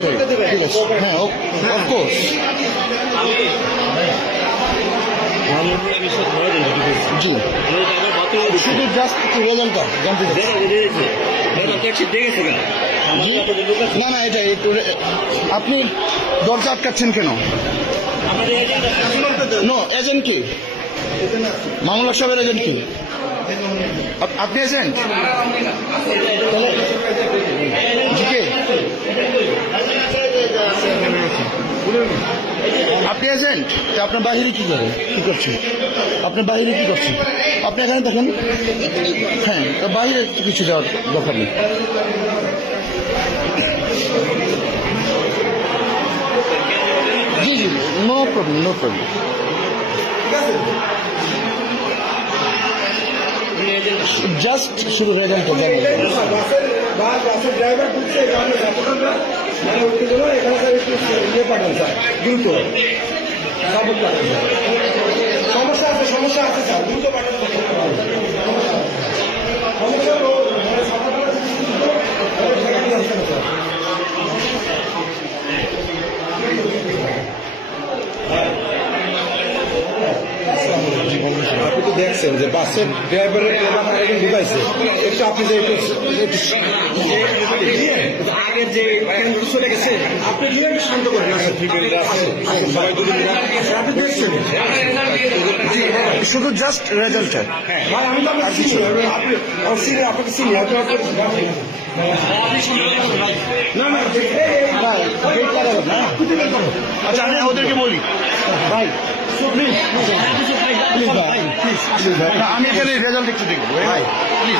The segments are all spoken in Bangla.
হ্যাঁ অফকোর্স জি শুধু জাস্ট একটু রেজাল্টটা জানতে না না এটা একটু আপনি দরজা আটকাচ্ছেন কেন? নো এজেন্ট কি? মামলা সাহেবের এজেন্ট কি? আপনি এজেন্ট? কে আপনি এজেন্ট? আপনার বাহিরে কি করে কি করছেন? আপনার বাহিরে কি করছেন? আপনি এখানে দেখেন। হ্যাঁ, বাহিরে কিছু যাওয়ার দরকার নেই। জি জি no problem no problem. Just শুধু রেজাল্টটা জানেন। ড্রাইভার বুঝছে এখানে ইয়ে পাঠান স্যার দ্রুত সমস্যা আছে স্যার দ্রুত পাঠান আপনি তো দেখছেন যে বাসের ড্রাইভারের ঢুকাইছে একটু আপনি যে আগের যে চলে গেছে আপনি একটু শান্ত করেন। আপনি দেখছেন শুধু জাস্ট রেজাল্টটা। আমি তো আপনাকে চিনি না না আচ্ছা আমি ওদেরকে বলি ভাই প্লিজ প্লিজ ভাই প্লিজ প্লিজ ভাই আমি এখানে রেজাল্ট একটু দেখবো ভাই প্লিজ।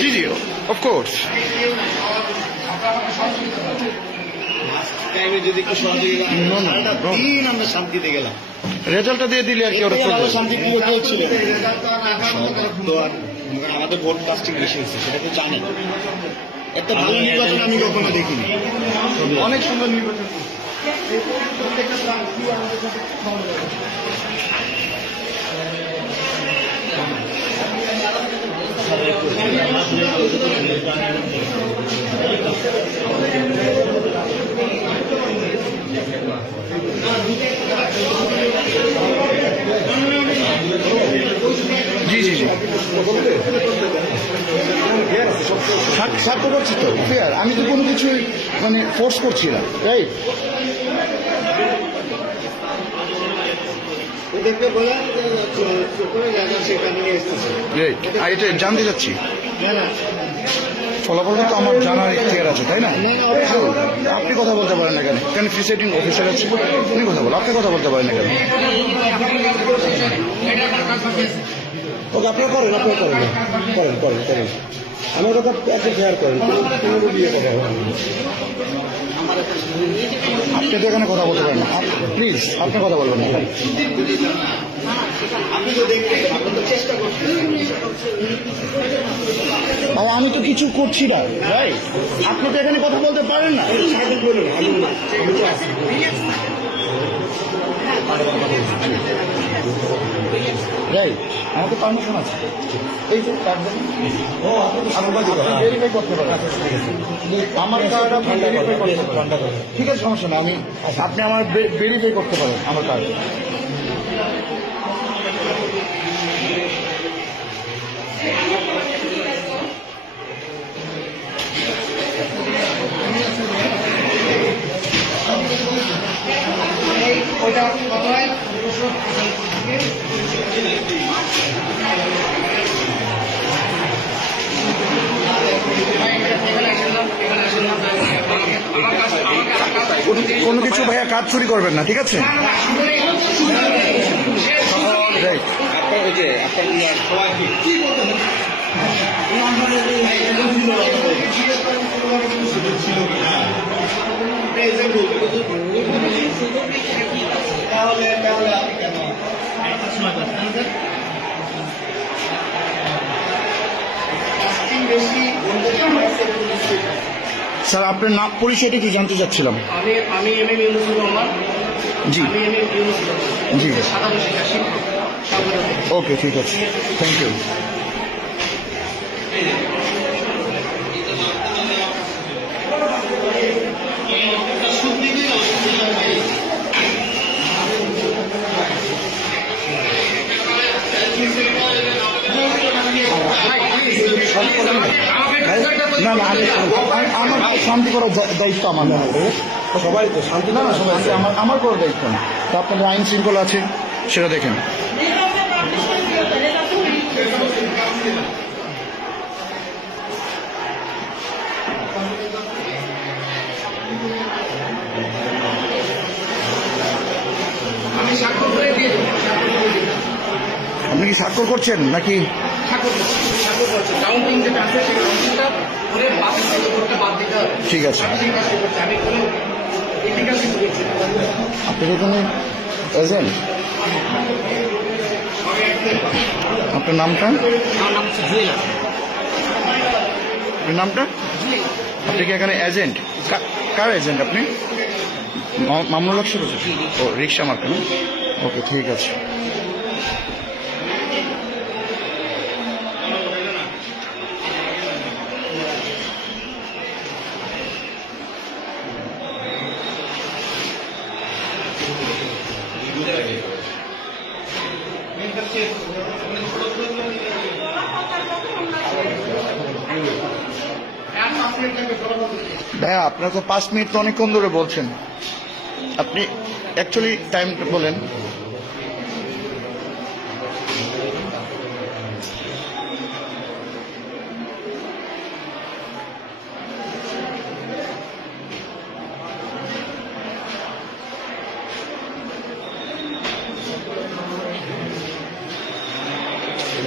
জি জি অফকোর্স যদি একটু সহযোগিতা আমরা শান্তিতে গেলাম রেজাল্টটা দিয়ে দিলে আর কি ওরা শান্তি ছিলেন। আমাদের ভোট কাস্টিং বেশি হয়েছে সেটা তো জানি। একটা ভালো নির্বাচন আমি কখনো দেখিনি। অনেক সুন্দর নির্বাচন। জি জি জি স্বার্থ করছি তো ফেয়ার। আমি তো কোনো কিছুই মানে ফোর্স করছি না রাইট। এটা জানতে চাচ্ছি ফলাফলটা তো আমার জানার ইতিহার আছে তাই না? আপনি কথা বলতে পারেন না কেন? কেন প্রিসাইডিং অফিসার আছে উনি কথা বলেন, আপনি কথা বলতে পারেন না কেন? ওকে আপনারা করেন করেন করেন করেন আমার কথা একটু ফেয়ার করেন। আপনি তো এখানে কথা বলতে পারেন না প্লিজ আপনি কথা বলবেন না। ভাই আমি তো কিছু করছি না ভাই, আপনি তো এখানে কথা বলতে পারেন না। রাইট আমার তো পারমিশন আছে এই যে ভেরিফাই করতে পারেন আমার কার্ড আপনি ভেরিফাই করতে পারেন। ঠিক আছে সমস্যা না আমি আপনি আমার ভেরিফাই করতে পারেন আমার কার্ড। ওইটা কত হয় কোনো কিছু ভাইয়া কাজ চুরি করবেন না ঠিক আছে? আপনার স্যার আপনার নাম পরিচয়টা কি জানতে চাচ্ছিলাম। আমি এম এম ইউনুসুর রহমান। জি আমি এম এম ইউনুসুর রহমান। জি সাধারণ শিক্ষা শিক্ষক। ওকে ঠিক আছে, থ্যাংক ইউ। না না আমার শান্তি করার দায়িত্ব আমার না, সবাই তো শান্তি না না সবাই আমার করার দায়িত্ব না। তো আপনাদের আইন শৃঙ্খলা আছে সেটা দেখেন। আমি স্বাক্ষর করে দিয়ে দেবো। আপনি কি স্বাক্ষর করছেন নাকি? স্বাক্ষর করছি। কাউন্টিং যেটা আছে সেই কাউন্টিংটা করে বাদ দিতে হবে। ঠিক আছে। আমি কোনো ইলিগাল কিছু করছি না। আপনি এখানে এজেন্ট? আপনার নামটা? আমার নাম হচ্ছে জুয়েল। আপনার নামটা? আপনি কি এখানে এজেন্ট? কার এজেন্ট আপনি? মামুনুল হক সাহেব? ও রিক্সা মার্কা না? ওকে ঠিক আছে। ভাইয়া আপনার তো 5 মিনিট তো অনেকক্ষণ ধরে বলছেন, আপনি অ্যাকচুয়ালি টাইম বলেন।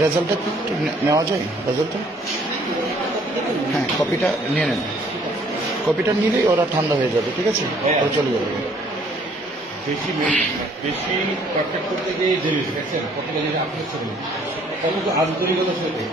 রেজাল্টটা কি একটু নেওয়া যায়? রেজাল্টটা হ্যাঁ কপিটা নিয়ে নেন। কপিটা নিলেই ওরা ঠান্ডা হয়ে যাবে, ঠিক আছে? ওরা চলে যাবে। বেশি পারফেক্ট করতে গিয়ে দেবে দেখছেন কতটা জিনিস আপনি কত আন্তরিকতার সাথে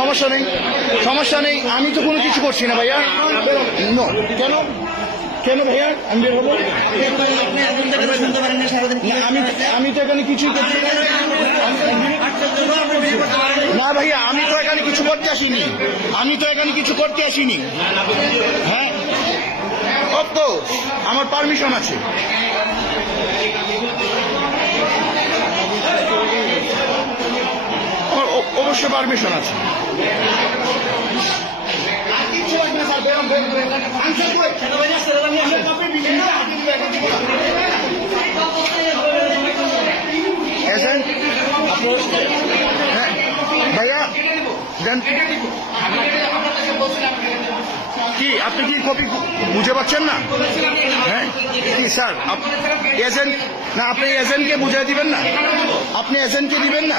সমস্যা নেই, সমস্যা নেই, আমি তো কোনো কিছু করছি না ভাইয়া। নো, কেন কেন ভাইয়া আমি বের হবো? আমি তো এখানে কিছুই করছি না ভাইয়া, আমি তো এখানে কিছু করতে আসিনি, আমি তো এখানে কিছু করতে আসিনি। হ্যাঁ অফকোর্স আমার পারমিশন আছে। অবশ্যই পারমিশন আছে। হ্যাঁ ভাইয়া দেন কি আপনি কি কপি বুঝে পাচ্ছেন না? হ্যাঁ কি স্যার এজেন্ট না, আপনি এজেন্টকে বুঝিয়ে দিবেন না? আপনি এজেন্টকে দিবেন না?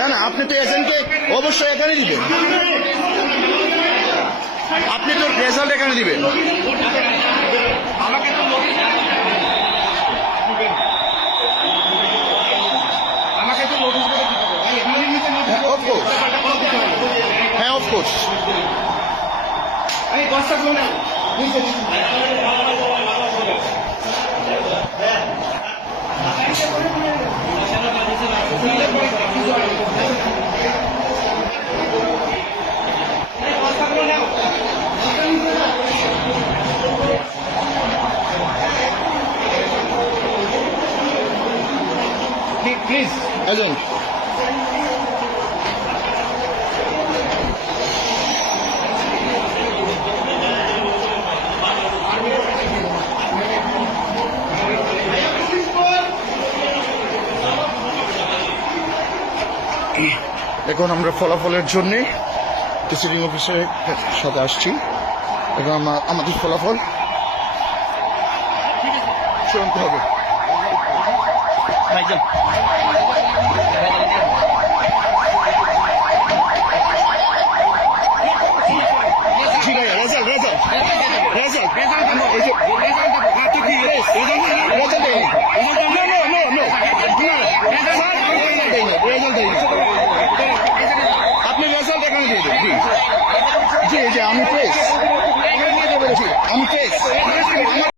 না না আপনি তো এজেন্টকে অবশ্যই এখানে দিবেন, আপনি তো রেজাল্ট এখানে দিবেন। হ্যাঁ অফকোর্স। প্লিজ এজেন্ট এখন আমরা ফলাফলের জন্যে প্রিসাইডিং অফিসারের সাথে আসছি এবং আমাদের ফলাফল চূড়ান্ত হবে। ঠিক আছে রেজাল্ট রেজাল্ট রেজাল্ট রেজাল্ট